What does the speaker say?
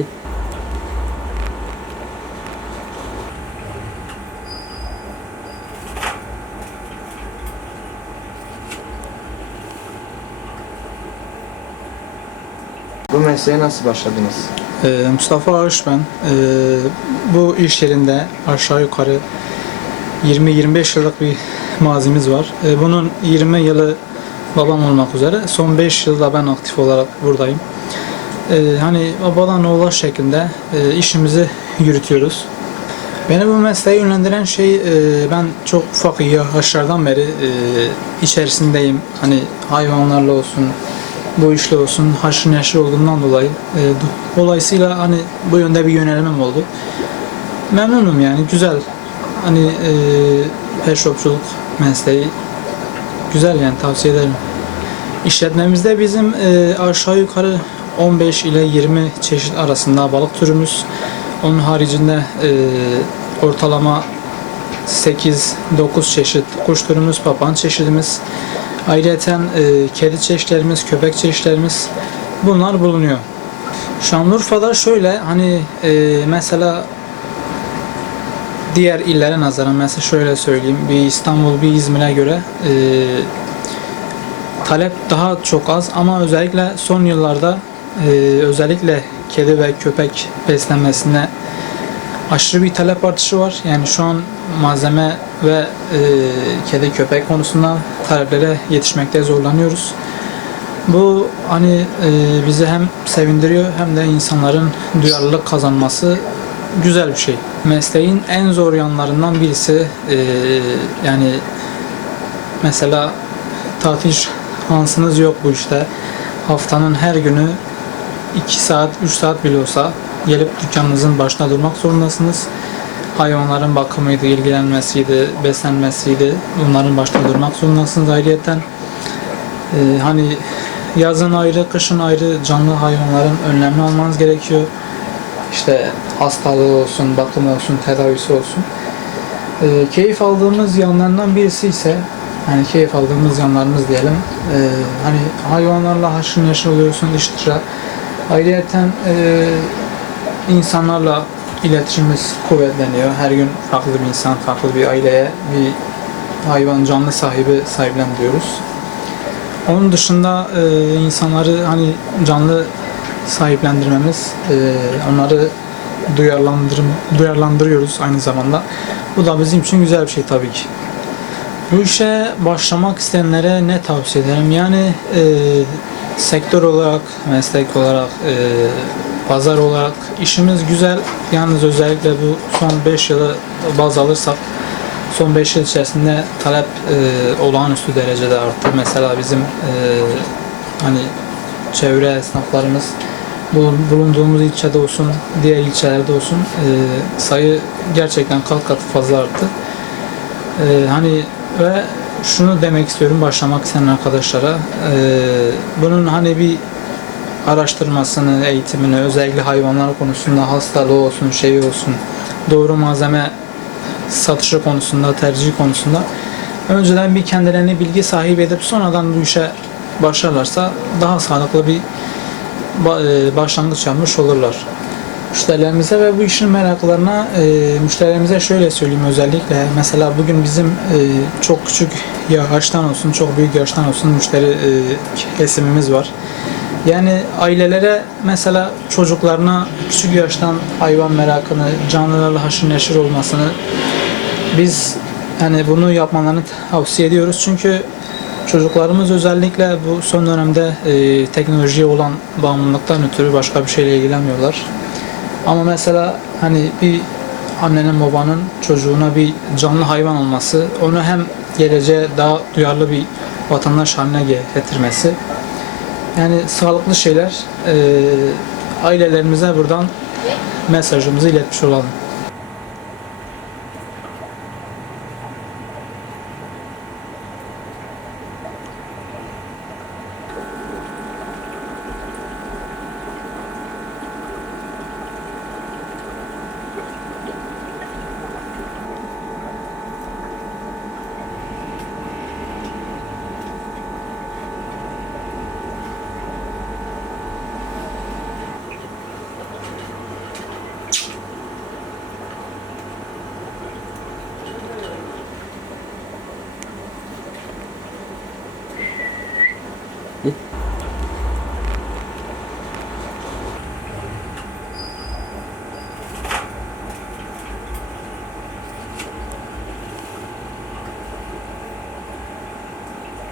Git. Bu mesleğe nasıl başladınız? Ee, Mustafa Ağuş ben. Ee, bu iş yerinde aşağı yukarı 20-25 yıllık bir mazimiz var. Ee, bunun 20 yılı babam olmak üzere. Son 5 yılda ben aktif olarak buradayım. Ee, hani babadan oğula şeklinde e, işimizi yürütüyoruz. Beni bu mesleğe yönlendiren şey e, ben çok ufak yaşlardan beri e, içerisindeyim. Hani hayvanlarla olsun, bu işle olsun haşır neşir olduğundan dolayı e, do- dolayısıyla hani bu yönde bir yönelimim oldu. Memnunum yani güzel. Hani e, pet shopçuluk mesleği güzel yani tavsiye ederim. İşletmemizde bizim e, aşağı yukarı 15 ile 20 çeşit arasında balık türümüz. Onun haricinde e, ortalama 8-9 çeşit kuş türümüz, papağan çeşidimiz. Ayrıca e, kedi çeşitlerimiz, köpek çeşitlerimiz bunlar bulunuyor. Şanlıurfa'da şöyle hani e, mesela diğer illere nazaran mesela şöyle söyleyeyim bir İstanbul bir İzmir'e göre e, talep daha çok az ama özellikle son yıllarda e, özellikle kedi ve köpek beslenmesine aşırı bir talep artışı var. Yani şu an malzeme ve e, kedi köpek konusunda taleplere yetişmekte zorlanıyoruz. Bu hani e, bizi hem sevindiriyor hem de insanların duyarlılık kazanması güzel bir şey. Mesleğin en zor yanlarından birisi e, yani mesela tatil şansınız yok bu işte. Haftanın her günü 2 saat, 3 saat bile olsa gelip dükkanınızın başına durmak zorundasınız. Hayvanların bakımıydı, ilgilenmesiydi, beslenmesiydi. Bunların başına durmak zorundasınız ayrıyeten. Ee, hani yazın ayrı, kışın ayrı canlı hayvanların önlemini almanız gerekiyor. İşte hastalığı olsun, bakımı olsun, tedavisi olsun. Ee, keyif aldığımız yanlarından birisi ise hani keyif aldığımız yanlarımız diyelim. Ee, hani hayvanlarla haşır neşir oluyorsun, iştira. Ayrıyeten e, insanlarla iletişimimiz kuvvetleniyor. Her gün farklı bir insan, farklı bir aileye bir hayvan canlı sahibi sahiplendiriyoruz. Onun dışında e, insanları hani canlı sahiplendirmemiz, e, onları duyarlandırım, duyarlandırıyoruz aynı zamanda. Bu da bizim için güzel bir şey tabii ki. Bu işe başlamak isteyenlere ne tavsiye ederim? Yani e, sektör olarak, meslek olarak, e, pazar olarak işimiz güzel. Yalnız özellikle bu son 5 yılı baz alırsak son 5 yıl içerisinde talep e, olağanüstü derecede arttı. Mesela bizim e, hani çevre esnaflarımız bulun- bulunduğumuz ilçede olsun, diğer ilçelerde olsun e, sayı gerçekten kat kat fazla arttı. E, hani ve şunu demek istiyorum başlamak isteyen arkadaşlara. e, bunun hani bir araştırmasını, eğitimini, özellikle hayvanlar konusunda hastalığı olsun, şeyi olsun, doğru malzeme satışı konusunda, tercih konusunda önceden bir kendilerini bilgi sahibi edip sonradan bu işe başlarlarsa daha sağlıklı bir e, başlangıç yapmış olurlar. Müşterilerimize ve bu işin meraklarına e, müşterilerimize şöyle söyleyeyim özellikle mesela bugün bizim e, çok küçük yaştan olsun çok büyük yaştan olsun müşteri e, kesimimiz var. Yani ailelere mesela çocuklarına küçük yaştan hayvan merakını, canlılarla haşır neşir olmasını biz yani bunu yapmalarını tavsiye ediyoruz. Çünkü çocuklarımız özellikle bu son dönemde e, teknolojiye olan bağımlılıktan ötürü başka bir şeyle ilgilenmiyorlar. Ama mesela hani bir annenin babanın çocuğuna bir canlı hayvan olması onu hem geleceğe daha duyarlı bir vatandaş haline getirmesi yani sağlıklı şeyler e, ailelerimize buradan mesajımızı iletmiş olalım.